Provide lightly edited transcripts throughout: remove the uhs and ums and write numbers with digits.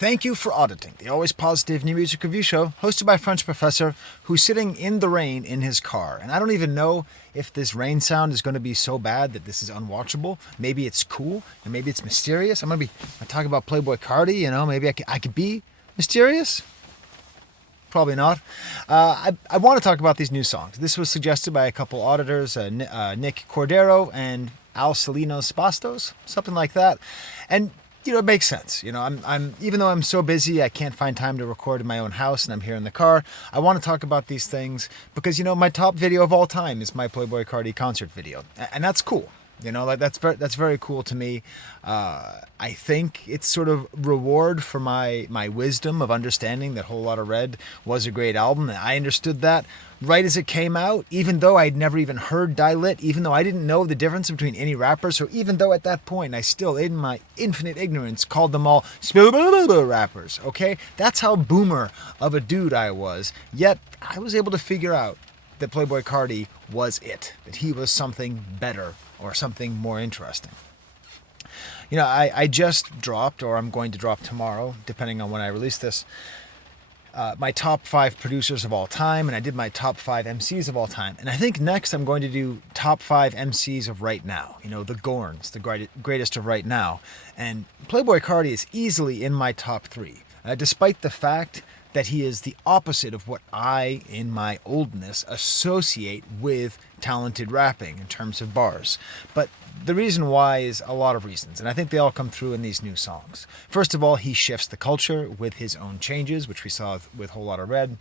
Thank you for auditing the always positive new music review show hosted by French Professor who's sitting in the rain in his car. And I don't even know if this rain sound is going to be so bad that this is unwatchable. Maybe it's cool and maybe it's mysterious. I'm talking about Playboi Carti, maybe I could be mysterious. Probably not. I want to talk about these new songs. This was suggested by a couple auditors, Nick Cordero and Al Salinos Bastos, something like that. And it makes sense. I'm even though I'm so busy, I can't find time to record in my own house and I'm here in the car. I want to talk about these things because, my top video of all time is my Playboi Carti concert video. And that's cool. That's very cool to me. I think it's sort of reward for my wisdom of understanding that Whole Lotta Red was a great album. And I understood that right as it came out, even though I'd never even heard Die Lit, even though I didn't know the difference between any rappers, so even though at that point I still, in my infinite ignorance, called them all rappers, okay? That's how boomer of a dude I was, yet I was able to figure out that Playboi Carti was it, that he was something better or something more interesting. I just dropped, or I'm going to drop tomorrow, depending on when I release this, my top 5 producers of all time, and I did my top 5 MCs of all time. And I think next I'm going to do top 5 MCs of right now, the Gorns, the greatest of right now. And Playboi Carti is easily in my top 3, despite the fact that he is the opposite of what I, in my oldness, associate with talented rapping in terms of bars. But the reason why is a lot of reasons, and I think they all come through in these new songs. First of all, he shifts the culture with his own changes, which we saw with Whole Lotta Red.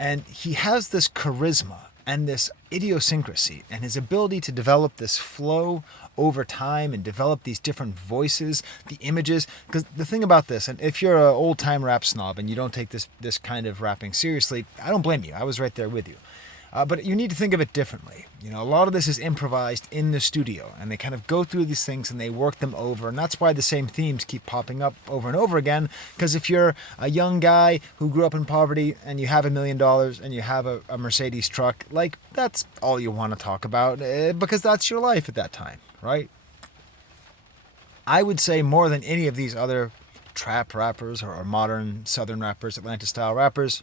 And he has this charisma and this idiosyncrasy and his ability to develop this flow over time and develop these different voices, the images. Because the thing about this, and if you're an old-time rap snob and you don't take this kind of rapping seriously, I don't blame you. I was right there with you. But you need to think of it differently. A lot of this is improvised in the studio, and they kind of go through these things and they work them over, and that's why the same themes keep popping up over and over again, because if you're a young guy who grew up in poverty and you have $1 million and you have a Mercedes truck, that's all you want to talk about, because that's your life at that time, right? I would say more than any of these other trap rappers or modern southern rappers, Atlanta style rappers,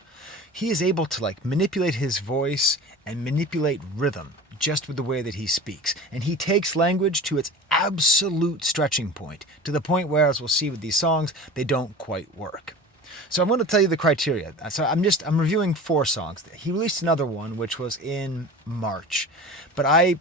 he is able to manipulate his voice and manipulate rhythm just with the way that he speaks. And he takes language to its absolute stretching point, to the point where, as we'll see with these songs, they don't quite work. So I'm going to tell you the criteria. So I'm reviewing 4 songs. He released another one, which was in March. But I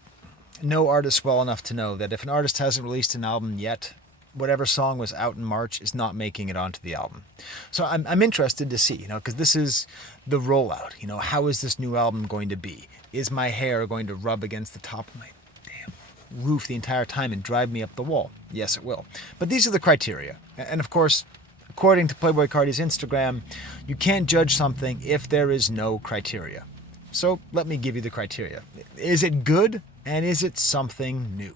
know artists well enough to know that if an artist hasn't released an album yet, whatever song was out in March is not making it onto the album. So I'm interested to see, because this is the rollout. How is this new album going to be? Is my hair going to rub against the top of my damn roof the entire time and drive me up the wall? Yes, it will. But these are the criteria. And of course, according to Playboi Carti's Instagram, you can't judge something if there is no criteria. So let me give you the criteria. Is it good? And is it something new?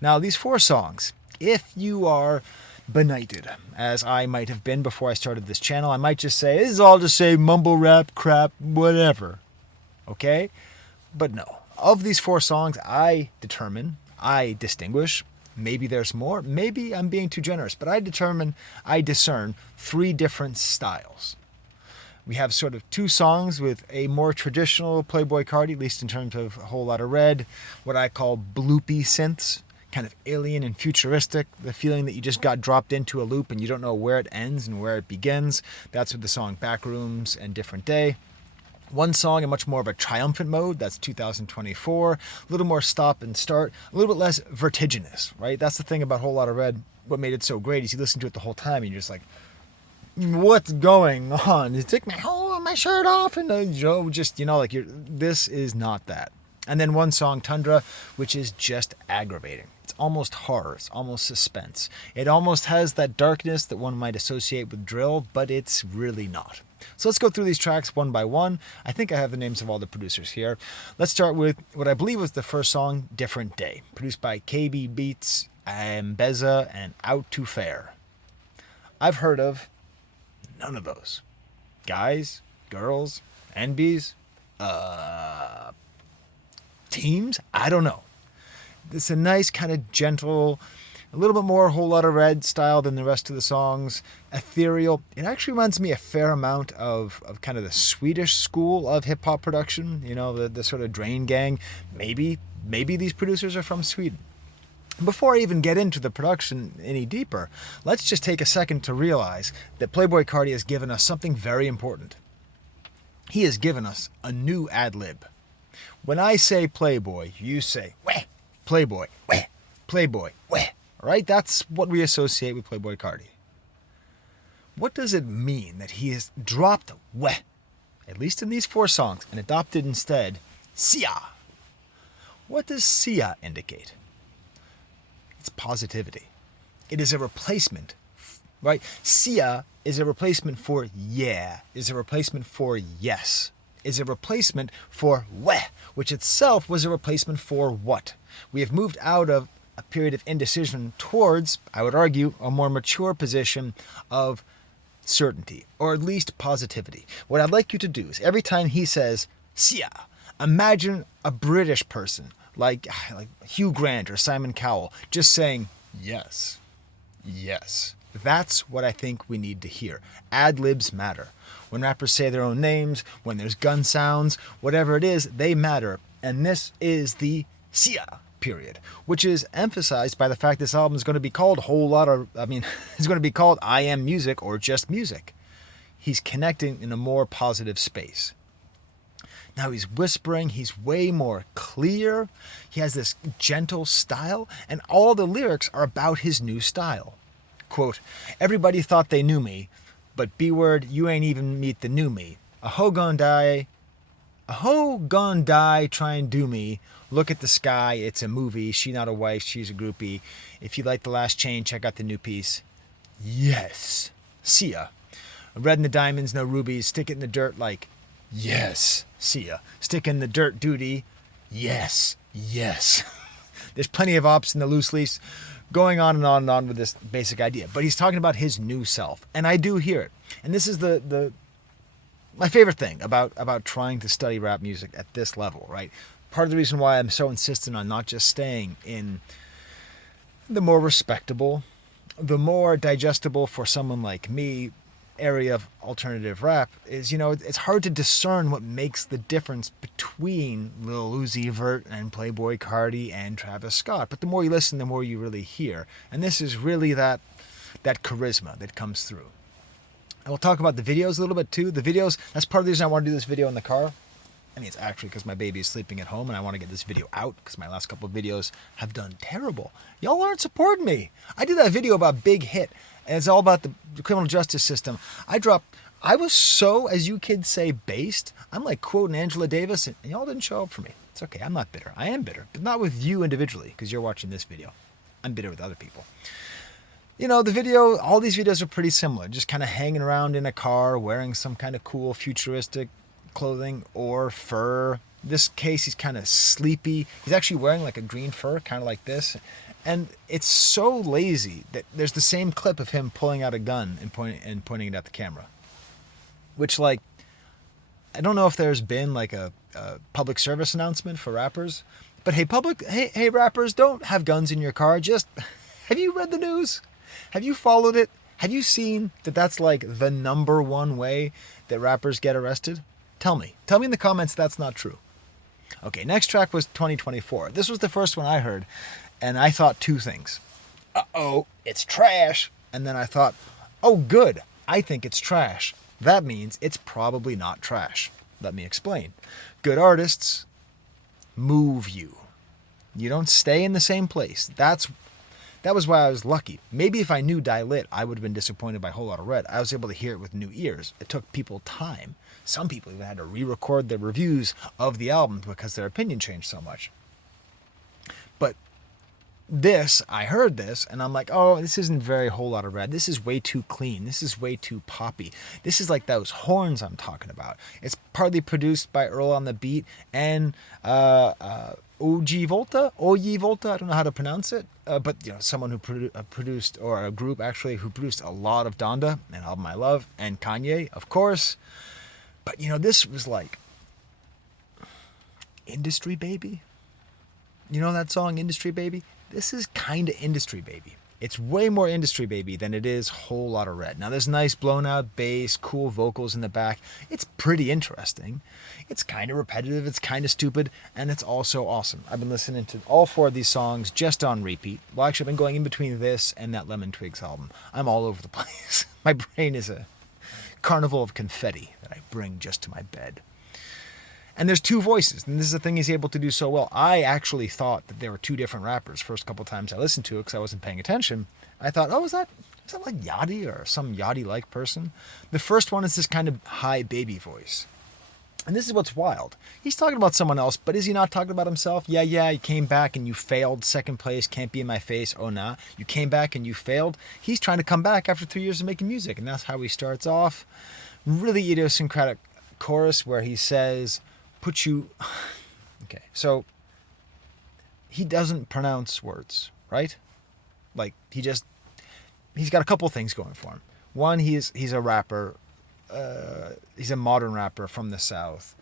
Now, these 4 songs, if you are benighted, as I might have been before I started this channel, I might just say, this is all just say mumble rap, crap, whatever. Okay? But no. Of these 4 songs, I distinguish, maybe there's more, maybe I'm being too generous, but I discern 3 different styles. We have sort of 2 songs with a more traditional Playboi Carti, at least in terms of a Whole Lotta Red, what I call bloopy synths, kind of alien and futuristic, the feeling that you just got dropped into a loop and you don't know where it ends and where it begins. That's with the song Backrooms and Different Day. One song in much more of a triumphant mode, that's 2024, a little more stop and start, a little bit less vertiginous, right? That's the thing about Whole Lotta Red. What made it so great is you listen to it the whole time and you're just like, what's going on? You take my shirt off and this is not that. And then one song, Tundra, which is just aggravating. It's almost horror. It's almost suspense. It almost has that darkness that one might associate with drill, but it's really not. So let's go through these tracks one by one. I think I have the names of all the producers here. Let's start with what I believe was the first song, Different Day, produced by KB Beats, Mbeza, and Out to Fair. I've heard of none of those. Guys, girls, NBs, teams? I don't know. It's a nice kind of gentle A little bit more Whole Lotta Red style than the rest of the songs. Ethereal. It actually reminds me a fair amount of kind of the Swedish school of hip-hop production. You know, the sort of Drain Gang. Maybe these producers are from Sweden. Before I even get into the production any deeper, let's just take a second to realize that Playboi Carti has given us something very important. He has given us a new ad-lib. When I say Playboi, you say, weh, Playboi, weh, Playboi, weh. Right? That's what we associate with Playboi Carti. What does it mean that he has dropped weh, at least in these 4 songs, and adopted instead sia? What does sia indicate? It's positivity. It is a replacement, right? Sia is a replacement for yeah, is a replacement for yes, is a replacement for weh, which itself was a replacement for what. We have moved out of a period of indecision towards, I would argue, a more mature position of certainty, or at least positivity. What I'd like you to do is every time he says sia, imagine a British person like Hugh Grant or Simon Cowell just saying yes, yes. That's what I think we need to hear. Ad-libs matter. When rappers say their own names, when there's gun sounds, whatever it is, they matter. And this is the sia period, which is emphasized by the fact this album is going to be called it's going to be called I Am Music or Just Music. He's connecting in a more positive space. Now he's whispering, he's way more clear, he has this gentle style, and all the lyrics are about his new style. Quote, everybody thought they knew me, but B-word, you ain't even meet the new me. A hoe gon' die try and do me. Look at the sky, it's a movie, she not a wife, she's a groupie. If you like the last chain, check out the new piece. Yes. Sia. Red in the diamonds, no rubies, stick it in the dirt like, yes. Sia. Stick in the dirt duty. Yes. Yes. There's plenty of ops in the loose lease going on and on and on with this basic idea. But he's talking about his new self. And I do hear it. And this is my favorite thing about trying to study rap music at this level, right? Part of the reason why I'm so insistent on not just staying in the more respectable, the more digestible for someone like me area of alternative rap is, it's hard to discern what makes the difference between Lil Uzi Vert and Playboi Carti and Travis Scott. But the more you listen, the more you really hear. And this is really that charisma that comes through. And we'll talk about the videos a little bit too. The videos, that's part of the reason I want to do this video in the car. I mean, it's actually because my baby is sleeping at home and I want to get this video out because my last couple of videos have done terrible. Y'all aren't supporting me. I did that video about Big Hit, and it's all about the criminal justice system. I was so, as you kids say, based. I'm like quoting Angela Davis, and y'all didn't show up for me. It's okay. I'm not bitter. I am bitter, but not with you individually because you're watching this video. I'm bitter with other people. All these videos are pretty similar. Just kind of hanging around in a car, wearing some kind of cool futuristic clothing or fur. This case, he's kind of sleepy. He's actually wearing like a green fur, kind of like this. And it's so lazy that there's the same clip of him pulling out a gun and pointing it at the camera. Which, I don't know if there's been like a public service announcement for rappers. But hey rappers, don't have guns in your car. Just, have you read the news? Have you followed it? Have you seen that that's like the #1 way that rappers get arrested? Tell me in the comments that's not true. Okay, next track was 2024. This was the first one I heard, and I thought 2 things. Uh-oh, it's trash. And then I thought, oh good, I think it's trash. That means it's probably not trash. Let me explain. Good artists move you. You don't stay in the same place. That was why I was lucky. Maybe if I knew Die Lit, I would have been disappointed by Whole Lotta Red. I was able to hear it with new ears. It took people time. Some people even had to re-record their reviews of the album because their opinion changed so much. But I heard this, and I'm like, oh, this isn't very Whole Lotta Red. This is way too clean. This is way too poppy. This is like those horns I'm talking about. It's partly produced by Earl on the beat and Volta, I don't know how to pronounce it, but someone who produced, or a group actually, who produced a lot of Donda, an album I love, and Kanye, of course. But this was like Industry Baby. You know that song, Industry Baby? This is kind of Industry Baby. It's way more industry baby than it is whole lot of red. Now there's nice blown out bass, cool vocals in the back. It's pretty interesting. It's kind of repetitive, it's kind of stupid, and it's also awesome. I've been listening to all 4 of these songs just on repeat. Well, actually, I've been going in between this and that Lemon Twigs album. I'm all over the place. My brain is a carnival of confetti that I bring just to my bed. And there's 2 voices, and this is the thing he's able to do so well. I actually thought that there were 2 different rappers first couple times I listened to it because I wasn't paying attention. I thought, oh, is that like Yachty or some Yachty-like person? The first one is this kind of high baby voice. And this is what's wild. He's talking about someone else, but is he not talking about himself? Yeah, you came back and you failed. Second place, can't be in my face. Oh, nah. You came back and you failed. He's trying to come back after 3 years of making music, and that's how he starts off. Really idiosyncratic chorus where he says, put you... Okay, so he doesn't pronounce words, right? Like, he's got a couple things going for him. One, he's a rapper. He's a modern rapper from the South.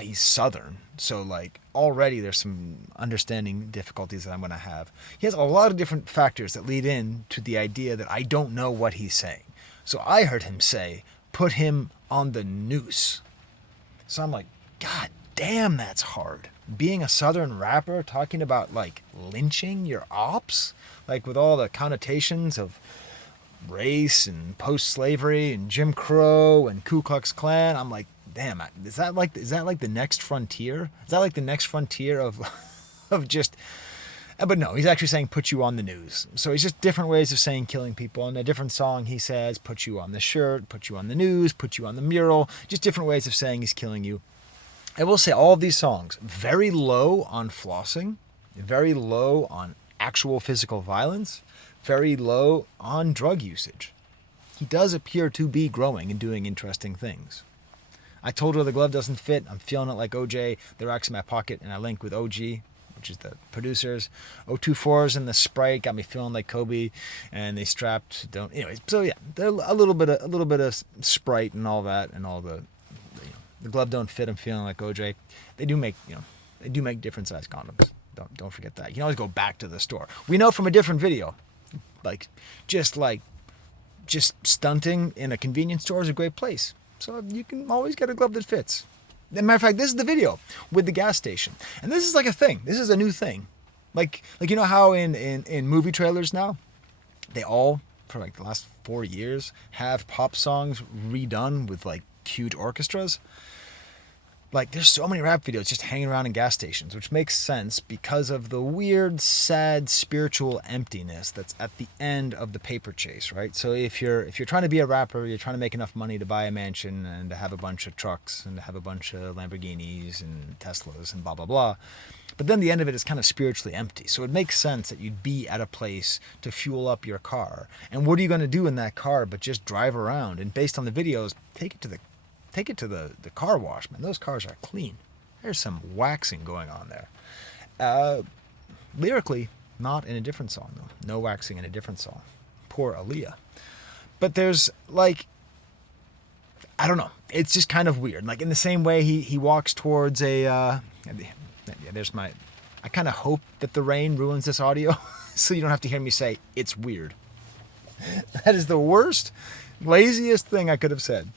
He's Southern, so like already there's some understanding difficulties that I'm going to have. He has a lot of different factors that lead in to the idea that I don't know what he's saying. So I heard him say, put him on the noose. So I'm like, God damn, that's hard. Being a Southern rapper, talking about like lynching your ops, like with all the connotations of race and post-slavery and Jim Crow and Ku Klux Klan. I'm like, damn, is that like the next frontier? Is that like the next frontier of just... But no, he's actually saying put you on the news. So it's just different ways of saying killing people. In a different song, he says put you on the shirt, put you on the news, put you on the mural. Just different ways of saying he's killing you. I will say all of these songs, very low on flossing, very low on actual physical violence, very low on drug usage. He does appear to be growing and doing interesting things. I told her the glove doesn't fit. I'm feeling it like OJ. The rack's in my pocket, and I link with OG, which is the producers. 024s and the Sprite got me feeling like Kobe, and they strapped. Anyways, so yeah, a little bit of Sprite and all that, and all the glove don't fit. I'm feeling like OJ. They do make different size condoms. Don't forget that. You can always go back to the store. We know from a different video. Just stunting in a convenience store is a great place. So you can always get a glove that fits. As a matter of fact, this is the video with the gas station. And this is like a thing. This is a new thing. Like you know how in movie trailers now, they all, for like the last 4 years, have pop songs redone with like cute orchestras? Like, there's so many rap videos just hanging around in gas stations, which makes sense because of the weird, sad, spiritual emptiness that's at the end of the paper chase, right? So if you're trying to be a rapper, you're trying to make enough money to buy a mansion and to have a bunch of trucks and to have a bunch of Lamborghinis and Teslas and blah, blah, blah. But then the end of it is kind of spiritually empty. So it makes sense that you'd be at a place to fuel up your car. And what are you going to do in that car but just drive around? And based on the videos, take it to the car wash, man. Those cars are clean. There's some waxing going on there. Lyrically, not in a different song, though. No waxing in a different song. Poor Aaliyah. But there's, like, I don't know. It's just kind of weird. Like, in the same way he walks towards I kind of hope that the rain ruins this audio so you don't have to hear me say, it's weird. That is the worst, laziest thing I could have said.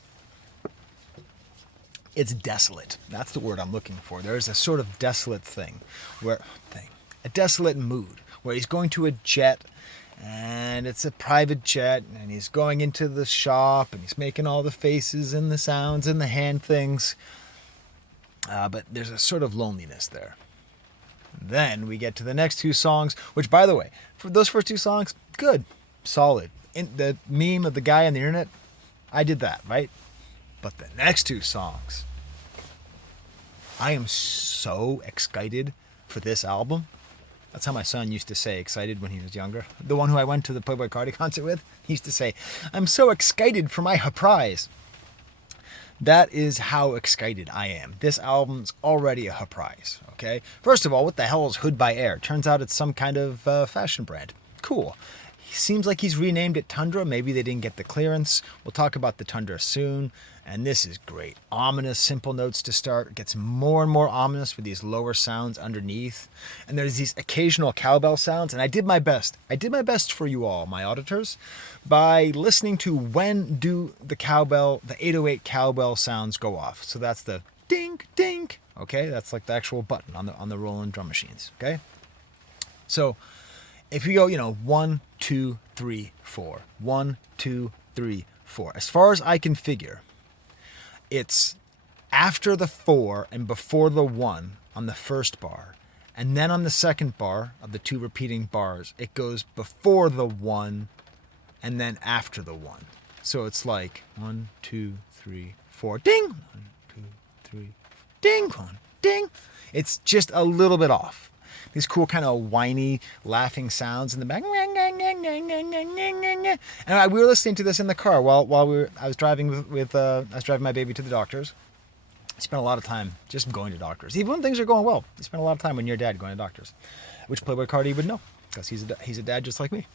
It's desolate. That's the word I'm looking for. There's a sort of desolate a desolate mood where he's going to a jet, and it's a private jet, and he's going into the shop, and he's making all the faces and the sounds and the hand things. But there's a sort of loneliness there. Then we get to the next 2 songs, which, by the way, for those first 2 songs, good, solid. In the meme of the guy on the internet, I did that, right? But the next 2 songs, I am so excited for this album. That's how my son used to say excited when he was younger. The one who I went to the Playboi Carti concert with, he used to say, I'm so excited for my surprise. That is how excited I am. This album's already a surprise, okay? First of all, what the hell is H00DBYAIR? Turns out it's some kind of fashion brand. Cool. Seems like he's renamed it Tundra. Maybe they didn't get the clearance. We'll talk about the Tundra soon. And this is great. Ominous, simple notes to start. It gets more and more ominous with these lower sounds underneath. And there's these occasional cowbell sounds. And I did my best. I did my best for you all, my auditors, by listening to when do the cowbell, the 808 cowbell sounds go off. So that's the dink, dink. Okay, that's like the actual button on the Roland drum machines. Okay, so if you go, 1, 2, 3, 4, 1, 2, 3, 4. As far as I can figure, it's after the 4 and before the 1 on the first bar, and then on the second bar of the 2 repeating bars, it goes before the 1 and then after the 1. So it's like 1, 2, 3, 4, ding. 1, 2, 3, ding, 1, ding. It's just a little bit off. These cool kind of whiny, laughing sounds in the back. And we were listening to this in the car while I was driving I was driving my baby to the doctors. I spent a lot of time just going to doctors. Even when things are going well, you spend a lot of time when you're a dad going to doctors, which Playboi Carti would know because he's a dad just like me.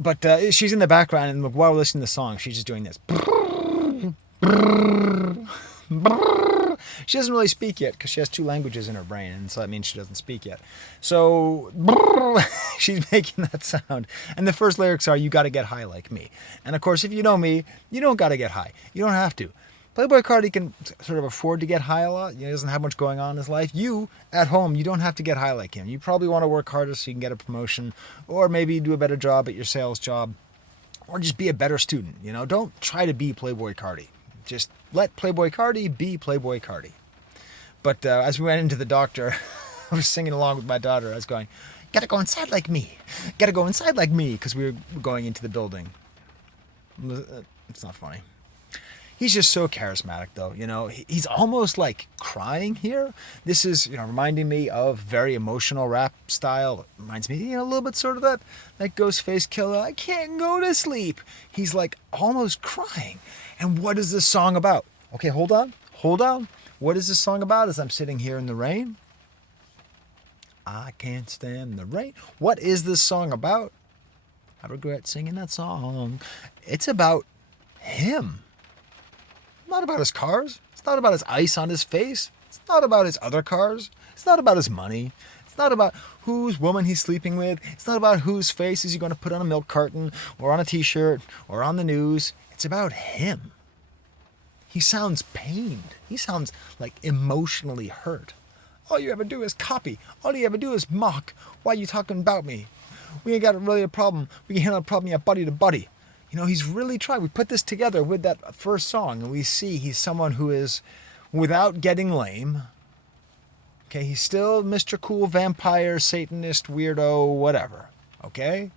But she's in the background, and while we're listening to the song, she's just doing this. She doesn't really speak yet because she has 2 languages in her brain, and so that means she doesn't speak yet. So she's making that sound. And the first lyrics are, "You gotta get high like me." And of course, if you know me, you don't gotta get high. You don't have to. Playboi Carti can sort of afford to get high a lot. He doesn't have much going on in his life. You, at home, you don't have to get high like him. You probably want to work harder so you can get a promotion, or maybe do a better job at your sales job, or just be a better student. Don't try to be Playboi Carti. Just let Playboi Carti be Playboi Carti. But as we went into the doctor, I was singing along with my daughter. I was going, "Gotta go inside like me. Gotta go inside like me," because we were going into the building. It's not funny. He's just so charismatic, though. He's almost like crying here. This is, reminding me of very emotional rap style. It reminds me, a little bit sort of that Ghostface Killer. I can't go to sleep. He's like almost crying. And what is this song about? Okay, hold on. What is this song about as I'm sitting here in the rain? I can't stand the rain. What is this song about? I regret singing that song. It's about him. Not about his cars. It's not about his ice on his face. It's not about his other cars. It's not about his money. It's not about whose woman he's sleeping with. It's not about whose face is he going to put on a milk carton or on a t-shirt or on the news. It's about him. He sounds pained. He sounds like emotionally hurt. All you ever do is copy. All you ever do is mock. Why are you talking about me? We ain't got really a problem. We can handle a problem, yeah, buddy to buddy. He's really tried. We put this together with that first song, and we see he's someone who is, without getting lame, okay, he's still Mr. Cool Vampire, Satanist, weirdo, whatever, okay?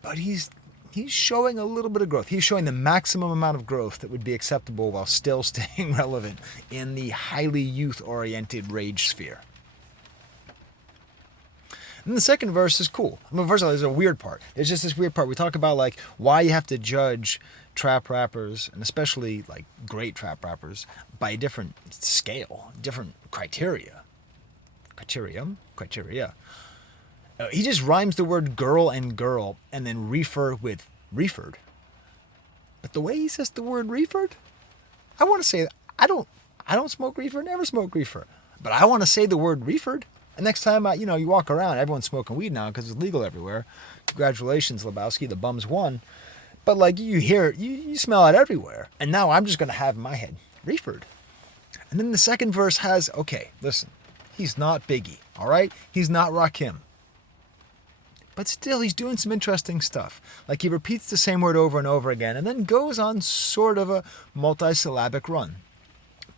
But he's showing a little bit of growth. He's showing the maximum amount of growth that would be acceptable while still staying relevant in the highly youth-oriented rage sphere. And the second verse is cool. First of all, there's a weird part. There's just this weird part. We talk about why you have to judge trap rappers, and especially great trap rappers, by a different scale, different criteria. Criteria. He just rhymes the word girl and girl and then reefer with reefered. But the way he says the word reefered, I want to say I don't smoke reefer, never smoke reefer. But I want to say the word reefered. And next time, you walk around, everyone's smoking weed now because it's legal everywhere. Congratulations, Lebowski, the bums won. But you hear it, you smell it everywhere. And now I'm just going to have in my head, reefered. And then the second verse has, okay, listen, he's not Biggie, all right? He's not Rakim. But still, he's doing some interesting stuff. He repeats the same word over and over again and then goes on sort of a multisyllabic run.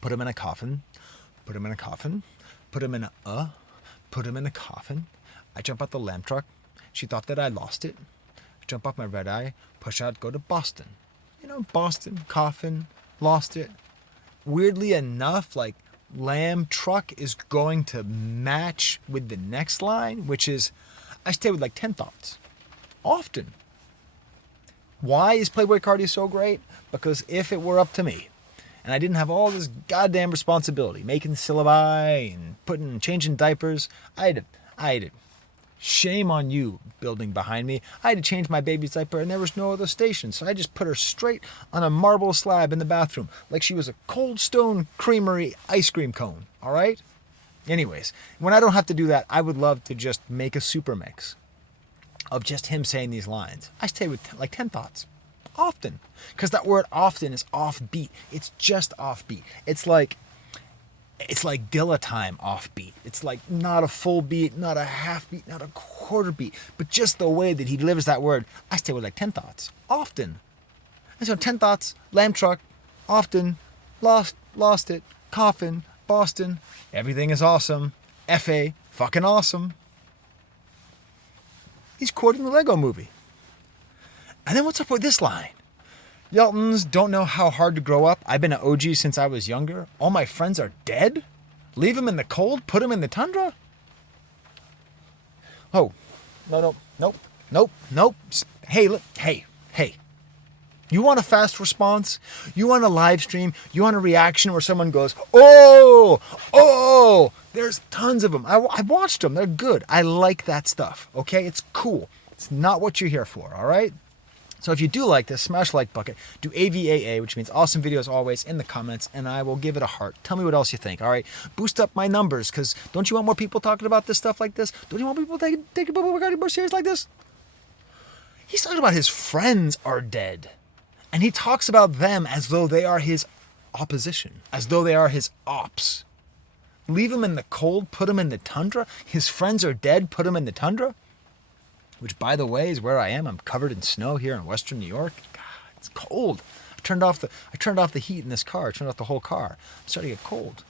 Put him in a coffin, put him in a coffin, put him in a, put him in a coffin. I jump out the lamp truck. She thought that I lost it. Jump off my red eye, push out, go to Boston. Boston, coffin, lost it. Weirdly enough, lamb truck is going to match with the next line, which is, I stay with 10 thoughts. Often. Why is Playboi Carti so great? Because if it were up to me, and I didn't have all this goddamn responsibility, making syllabi and changing diapers, I'd Shame on you, building behind me. I had to change my baby's diaper and there was no other station, so I just put her straight on a marble slab in the bathroom like she was a Cold Stone Creamery ice cream cone, all right? Anyways, when I don't have to do that, I would love to just make a super mix of just him saying these lines. I stay with like 10 thoughts. Often. Because that word often is offbeat. It's just offbeat. It's like Dilla time offbeat. It's like not a full beat, not a half beat, not a quarter beat, but just the way that he delivers that word. I stay with like 10 thoughts. Often. And so 10 thoughts, lamb truck, often, lost it, coffin, Boston, everything is awesome, F.A., fucking awesome. He's quoting the Lego movie. And then what's up with this line? Yeltons don't know how hard to grow up. I've been an OG since I was younger. All my friends are dead? Leave them in the cold? Put them in the tundra? Oh, nope. Hey. You want a fast response? You want a live stream? You want a reaction where someone goes, oh, there's tons of them. I watched them. They're good. I like that stuff. Okay, it's cool. It's not what you're here for, all right? So if you do like this, smash like bucket, do AVAA, which means awesome videos always, in the comments, and I will give it a heart. Tell me what else you think, all right? Boost up my numbers, because don't you want more people talking about this stuff like this? Don't you want people taking Backr00ms more serious like this? He's talking about his friends are dead. And he talks about them as though they are his opposition, as though they are his ops. Leave him in the cold, put him in the tundra? His friends are dead, put him in the tundra? Which, by the way, is where I am. I'm covered in snow here in western New York. God, it's cold. I turned off the heat in this car. I turned off the whole car. I'm starting to get cold.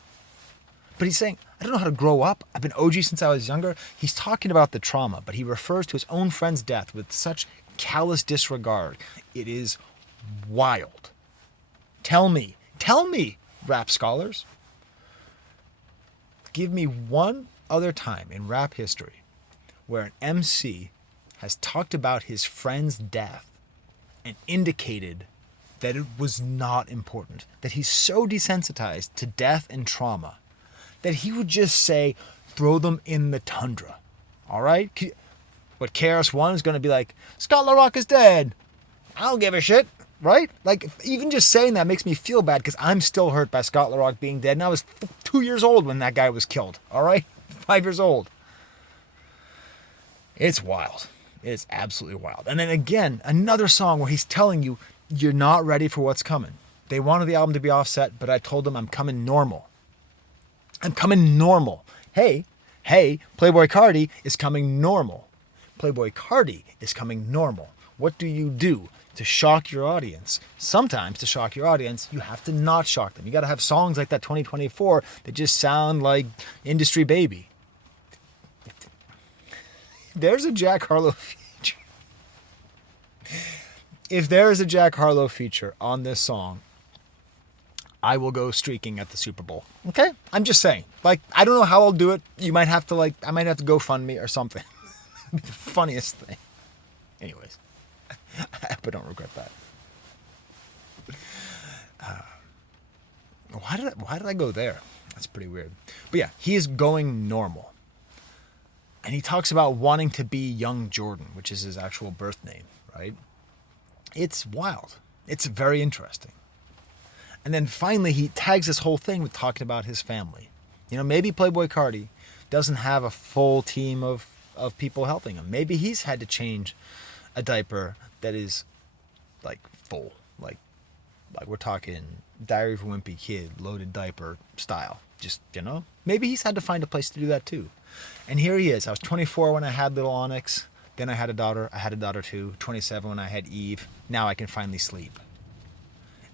But he's saying, I don't know how to grow up. I've been OG since I was younger. He's talking about the trauma, but he refers to his own friend's death with such callous disregard. It is wild. Tell me, rap scholars. Give me one other time in rap history where an MC has talked about his friend's death and indicated that it was not important, that he's so desensitized to death and trauma that he would just say, throw them in the tundra. All right? But KRS-One is going to be like, Scott LaRock is dead. I don't give a shit. Right? Like, even just saying that makes me feel bad because I'm still hurt by Scott LaRock being dead. And I was 2 years old when that guy was killed. All right? 5 years old. It's wild. It's absolutely wild. And then again, another song where he's telling you, you're not ready for what's coming. They wanted the album to be offset, but I told them I'm coming normal. I'm coming normal. Hey, Playboi Carti is coming normal. Playboi Carti is coming normal. What do you do to shock your audience? Sometimes to shock your audience, you have to not shock them. You got to have songs like that 2024 that just sound like Industry Baby. There's a Jack Harlow feature. If there is a Jack Harlow feature on this song, I will go streaking at the Super Bowl. Okay? I'm just saying. Like, I don't know how I'll do it. You might have to, I might have to GoFundMe or something. It'd be the funniest thing. Anyways. I hope I don't regret that. Why did I go there? That's pretty weird. But yeah, he is going normal. And he talks about wanting to be young Jordan, which is his actual birth name, right? It's wild. It's very interesting. And then finally, he tags this whole thing with talking about his family. You know, maybe Playboi Carti doesn't have a full team of people helping him. Maybe he's had to change a diaper that is, like, full. Like we're talking Diary of a Wimpy Kid, loaded diaper style. Just, you know? Maybe he's had to find a place to do that, too. And here he is. I was 24 when I had little Onyx. Then I had a daughter. I had a daughter too. 27 when I had Eve. Now I can finally sleep.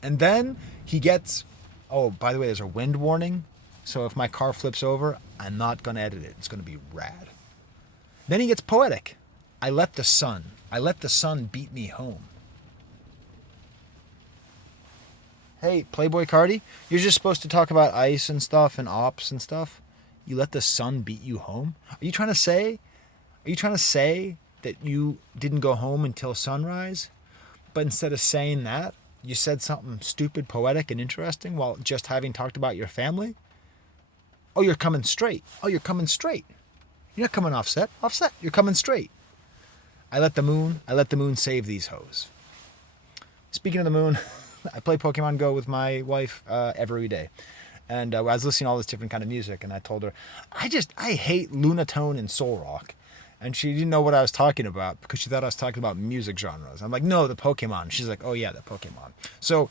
And then he gets, oh, by the way, there's a wind warning. So if my car flips over, I'm not going to edit it. It's going to be rad. Then he gets poetic. I let the sun beat me home. Hey, Playboi Carti, you're just supposed to talk about ice and stuff and ops and stuff. You let the sun beat you home? Are you trying to say that you didn't go home until sunrise? But instead of saying that, you said something stupid, poetic, and interesting while just having talked about your family? Oh, you're coming straight. You're not coming offset. Offset. You're coming straight. I let the moon save these hoes. Speaking of the moon, I play Pokemon Go with my wife every day. And I was listening to all this different kind of music, and I told her, I hate Lunatone and Soul Rock. And she didn't know what I was talking about because she thought I was talking about music genres. I'm like, no, the Pokemon. She's like, oh yeah, the Pokemon. So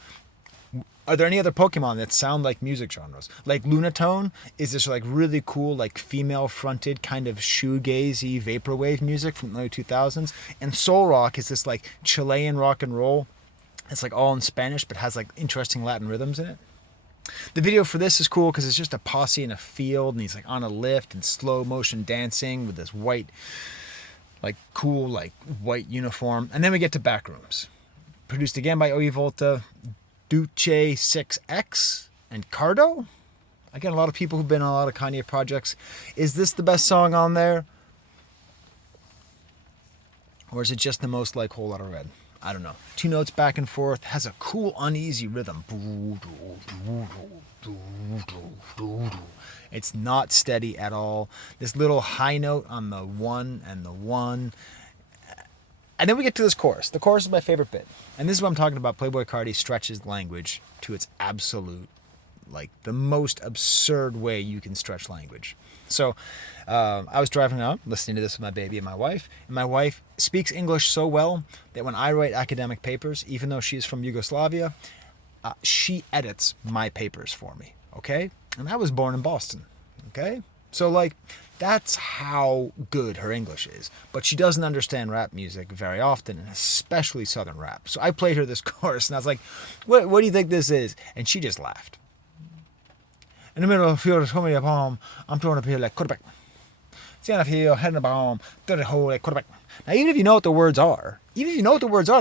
are there any other Pokemon that sound like music genres? Like Lunatone is this like really cool, like female fronted kind of shoegazy vaporwave music from the early 2000s. And Soul Rock is this like Chilean rock and roll. It's like all in Spanish, but has like interesting Latin rhythms in it. The video for this is cool because it's just a posse in a field, and he's like on a lift and slow motion dancing with this white, like cool, like white uniform. And then we get to Backrooms, produced again by OE Volta, Duce 6X, and Cardo. Again, a lot of people who've been on a lot of Kanye projects. Is this the best song on there? Or is it just the most like Whole Lotta Red? I don't know. 2 notes back and forth. Has a cool uneasy rhythm. It's not steady at all. This little high note on the 1 and the 1. And then we get to this chorus. The chorus is my favorite bit. And this is what I'm talking about. Playboi Carti stretches language to its absolute, like the most absurd way you can stretch language. So I was driving out, listening to this with my baby and my wife. And my wife speaks English so well that when I write academic papers, even though she's from Yugoslavia, she edits my papers for me. Okay? And I was born in Boston. Okay? So like, that's how good her English is. But she doesn't understand rap music very often, and especially Southern rap. So I played her this chorus, and I was like, what do you think this is? And she just laughed. In the middle of the field, throw me a bomb. I'm throwing up here like quarterback. Stand up here, head in the bomb, throw the hole like quarterback. Now, even if you know what the words are, they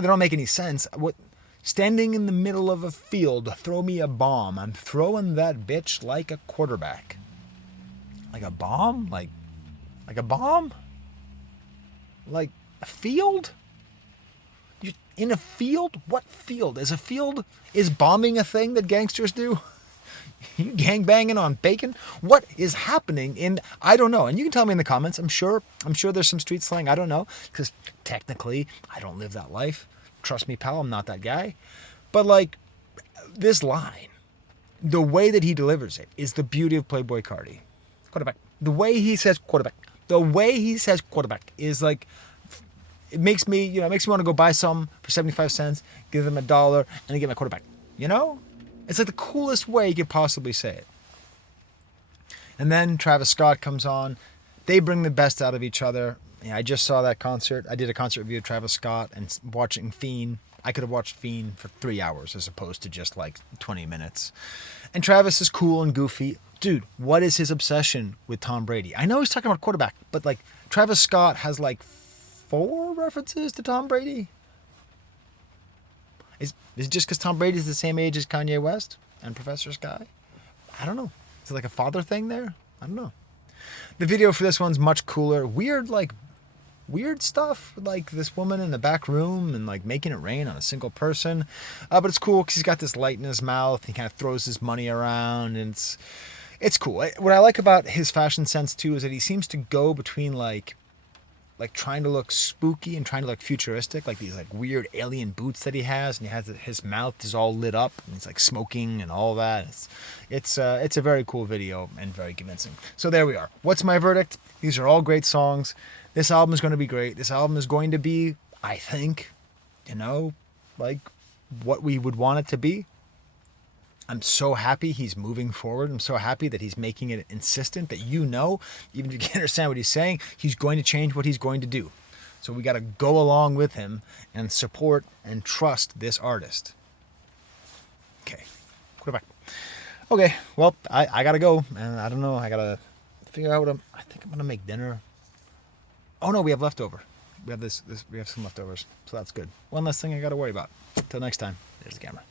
don't make any sense. What? Standing in the middle of a field, throw me a bomb. I'm throwing that bitch like a quarterback. Like a bomb? Like a bomb? Like a field? You're in a field? What field? Is bombing a thing that gangsters do? You gangbanging on bacon? What is happening I don't know. And you can tell me in the comments. I'm sure there's some street slang. I don't know. Because technically, I don't live that life. Trust me, pal, I'm not that guy. But like, this line, the way that he delivers it is the beauty of Playboi Carti. Quarterback. The way he says quarterback. Is like, it makes me want to go buy some for 75 cents, give them $1, and then get my quarterback. You know? It's like the coolest way you could possibly say it. And then Travis Scott comes on. They bring the best out of each other. Yeah, I just saw that concert. I did a concert review of Travis Scott and watching Fiend. I could have watched Fiend for 3 hours as opposed to just like 20 minutes. And Travis is cool and goofy. Dude, what is his obsession with Tom Brady? I know he's talking about quarterback, but like Travis Scott has like 4 references to Tom Brady. Is it just because Tom Brady's the same age as Kanye West and Professor Skye? I don't know. Is it like a father thing there? I don't know. The video for this one's much cooler. Weird stuff, like this woman in the back room and like making it rain on a single person. But it's cool because he's got this light in his mouth. He kind of throws his money around, and it's cool. What I like about his fashion sense too is that he seems to go between like trying to look spooky and trying to look futuristic, like these like weird alien boots that he has, and his mouth is all lit up, and he's like smoking and all that. It's a very cool video and very convincing. So there we are. What's my verdict? These are all great songs. This album is going to be great. This album is going to be, I think, like what we would want it to be. I'm so happy he's moving forward. I'm so happy that he's making it insistent that even if you can't understand what he's saying, he's going to change what he's going to do. So we got to go along with him and support and trust this artist. Okay, quarterback. Okay, well, I got to go. And I don't know. I got to figure out I think I'm going to make dinner. Oh, no, we have leftover. We have we have some leftovers. So that's good. One less thing I got to worry about. Till next time, there's the camera.